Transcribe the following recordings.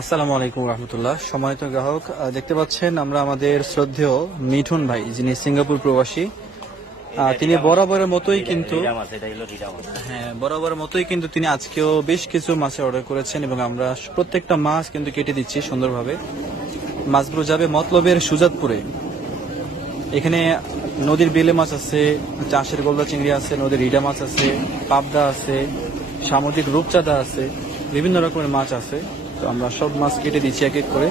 আসসালামু আলাইকুম রহমতুল্লাহ। সম্মানিত গ্রাহক দেখতে পাচ্ছেন আমরা আমাদের শ্রদ্ধেয় মিঠুন ভাই যিনি সিঙ্গাপুর প্রবাসী। তিনি বরাবরের মতোই কিন্তু হ্যাঁ বরাবরের মতোই কিন্তু তিনি আজকেও বেশ কিছু মাছের অর্ডার করেছেন এবং আমরা প্রত্যেকটা মাছ কিন্তু কেটে দিচ্ছি সুন্দরভাবে। মাছগুলো যাবে মতলবের সুজাতপুরে। এখানে নদীর বেলে মাছ আছে চাষের গলদা চিংড়ি আছে নদীর রিডা মাছ আছে পাবদা আছে সামুদ্রিক রূপচাঁদা আছে বিভিন্ন রকমের মাছ আছে। তো আমরা সব মাছ কেটে দিচ্ছি এক এক করে।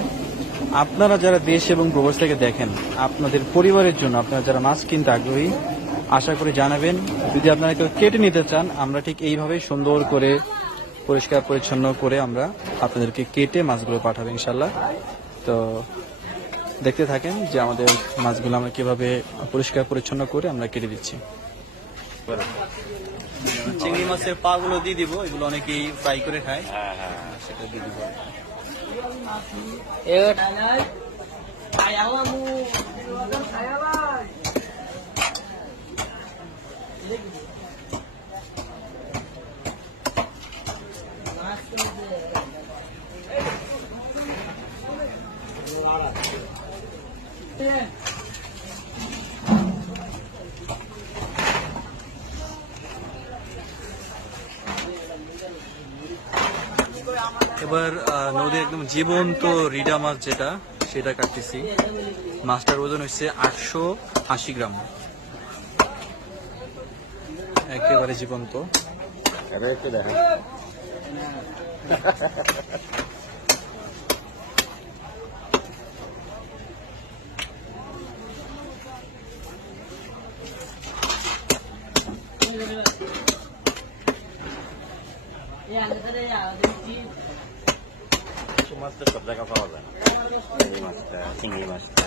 আপনারা যারা দেশ এবং প্রবাস থেকে দেখেন, আপনাদের পরিবারের জন্য আপনারা যারা মাছ কিনতে আগ্রহী, আশা করে জানাবেন। যদি আপনারা কেউ কেটে নিতে চান, আমরা ঠিক এইভাবেই সুন্দর করে, পরিষ্কার পরিচ্ছন্ন করে আমরা আপনাদেরকে কেটে মাছগুলো পাঠাবো ইনশাল্লাহ তো দেখতে থাকেন যে আমাদের মাছগুলো আমরা কীভাবে পরিষ্কার পরিচ্ছন্ন করে আমরা কেটে দিচ্ছি। চিংড়ি মাছের পা গুলো দিয়ে দিব এগুলো অনেকেই ফ্রাই করে খায়। হ্যাঁ হ্যাঁ সেটা দিয়ে দিব। আহ, নদী একদম জীবন্ত রিডা মাছ যেটা সেটা কাটতেছি। মাছটার ওজন হচ্ছে আটশো আশি গ্রাম। একেবারে জীবন্ত। এটা একটু মাছ তো সব জায়গা পাওয়া যায় না। এই মাছটা চিংড়ি মাছটা।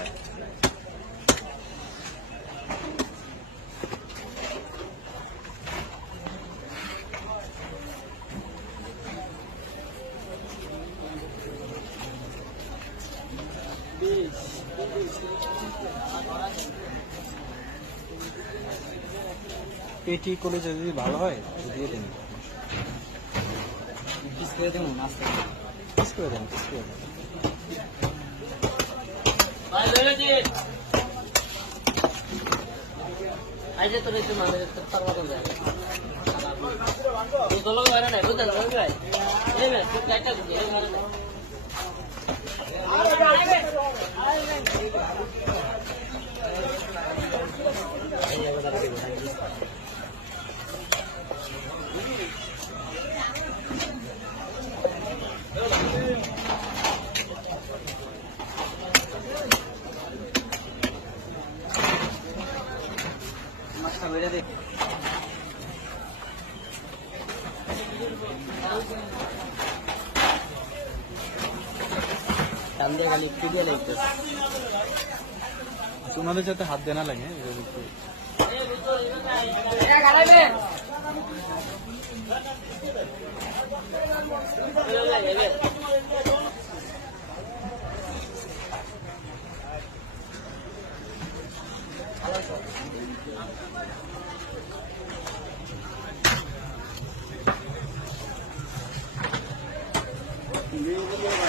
পেটি করে যদি ভালো হয় দিয়ে দিন। পিস করে দেন কিস করে দেন আইজে তো একটু মানে তার মতন যায় তুই তো লোক বাইরে নাই বুঝলেন রবি ভাই এই ভাই তুই কাটা দিবি এই মানে একটু লাগতেছে ওনাদের যাতে হাত দেনা লাগে একটু আহ,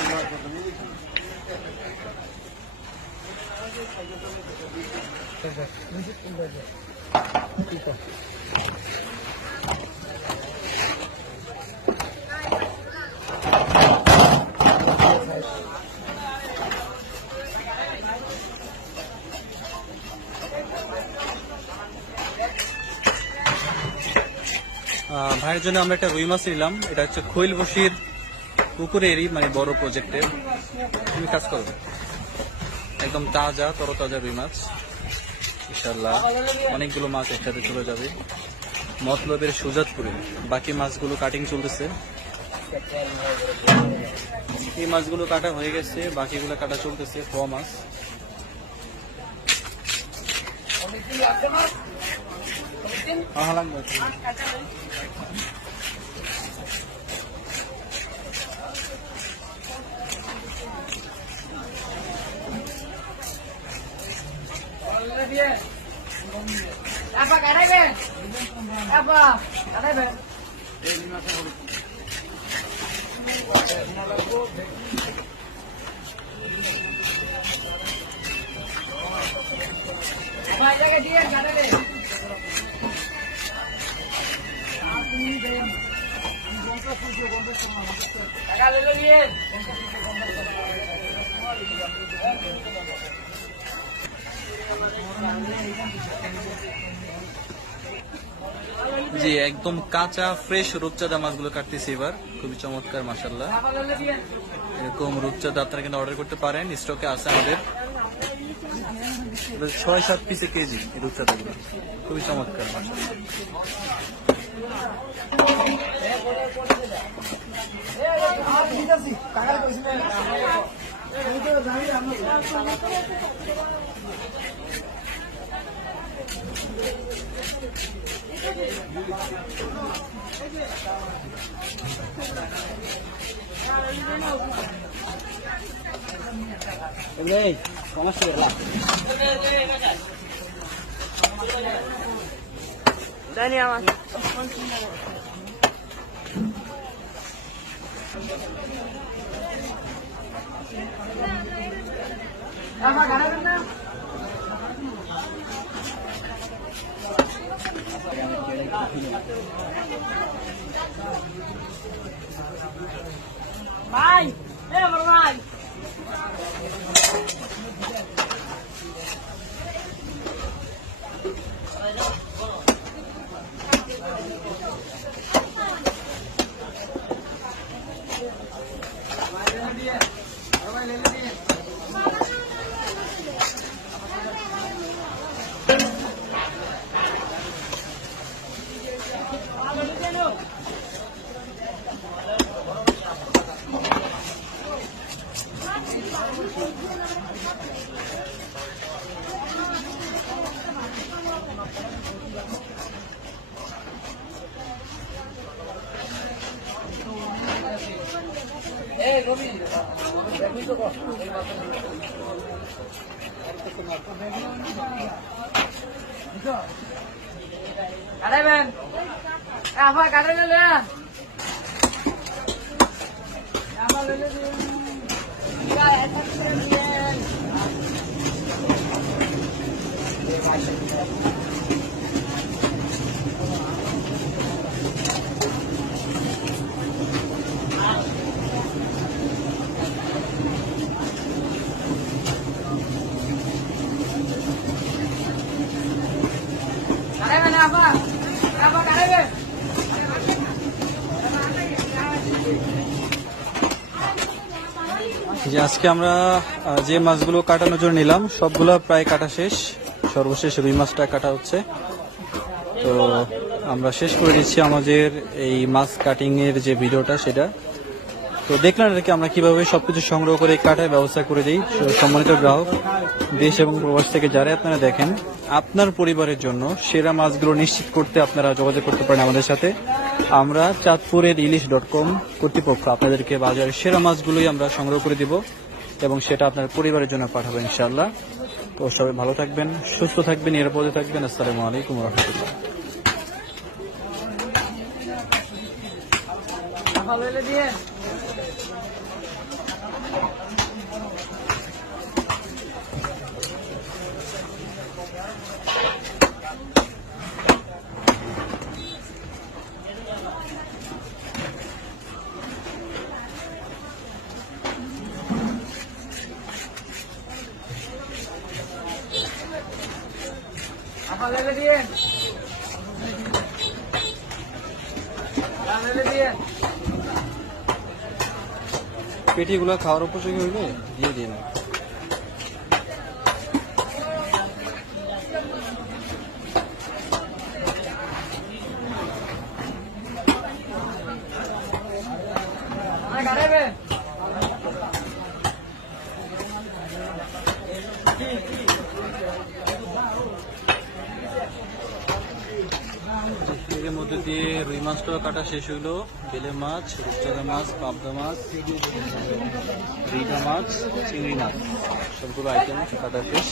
ভাইয়ের জন্য আমরা একটা রুই মাছ নিলাম। এটা হচ্ছে খৈল বসির পুকুরেরই মানে বড় প্রজেক্টের তুমি কাজ করবে একদম তাজা, তরতাজা রুই মাছ। ইনশাল্লাহ অনেকগুলো মাছ একসাথে চলে যাবে। মতলবের সুজাতপুরে বাকি মাছগুলো কাটিং চলতেছে। এই মাছগুলো কাটা হয়ে গেছে, বাকিগুলো কাটা চলতেছে পোয়া মাছ। লাগবে। Kadai ben? ভাই জায়গা দিয়ে গাড়ালে টাকা লইলে দিয়ে জি, একদম কাঁচা ফ্রেশ রূপচাঁদা মাছগুলো কাটতেছি এবার। খুবই চমৎকার মাসাল্লাহ এরকম রূপচাঁদা আপনারা কিন্তু অর্ডার করতে পারেন স্টকে আছে আমাদের। ছয়, সাত পিসে কেজি এই রূপচাঁদাগুলো। খুবই চমৎকার মাসাল্লাহ Đây, có nó sửa lại. Đây nè mà. Hãy subscribe cho kênh Ghiền Mì Gõ Để không bỏ lỡ những video hấp dẫn ভাই এ দেখি তো কষ্ট কাটাবেন আফা কাটে নিলে আফা লইলে আজকে আমরা যে মাছগুলো কাটানোর জন্য নিলাম, সবগুলো প্রায় কাটা শেষ। সর্বশেষ রুই মাছটা কাটা হচ্ছে। তো আমরা শেষ করে দিচ্ছি আমাদের এই মাছ কাটিং এর যে ভিডিওটা, সেটা। তো দেখলাম আর কি, আমরা কীভাবে সবকিছু সংগ্রহ করে কাটার ব্যবস্থা করে দিই। সম্মানিত গ্রাহক, দেশ এবং প্রবাস থেকে যারা আপনারা দেখেন, আপনার পরিবারের জন্য সেরা মাছগুলো নিশ্চিত করতে আপনারা যোগাযোগ করতে পারেন আমাদের সাথে। আমরা চাঁদপুরের ইলিশ ডট কম কর্তৃপক্ষ আপনাদেরকে বাজারের সেরা মাছগুলোই আমরা সংগ্রহ করে দিব এবং সেটা আপনার পরিবারের জন্য পাঠাবো ইনশাল্লাহ তো সবাই ভালো থাকবেন, সুস্থ থাকবেন, নিরাপদে থাকবেন। আসসালামু আলাইকুম রহমতুল্লাহ। দিয়ে। পেটিগুলো খাওয়ার উপযোগী হইলে দিয়ে দিন। এর মধ্যে দিয়ে রুই মাছটাও কাটা শেষ হইল। বেলে মাছ, রূপচাঁদা মাছ, পাবদা মাছ রিটা মাছ, চিংড়ি মাছ। সবগুলো আইটেম কাটা শেষ।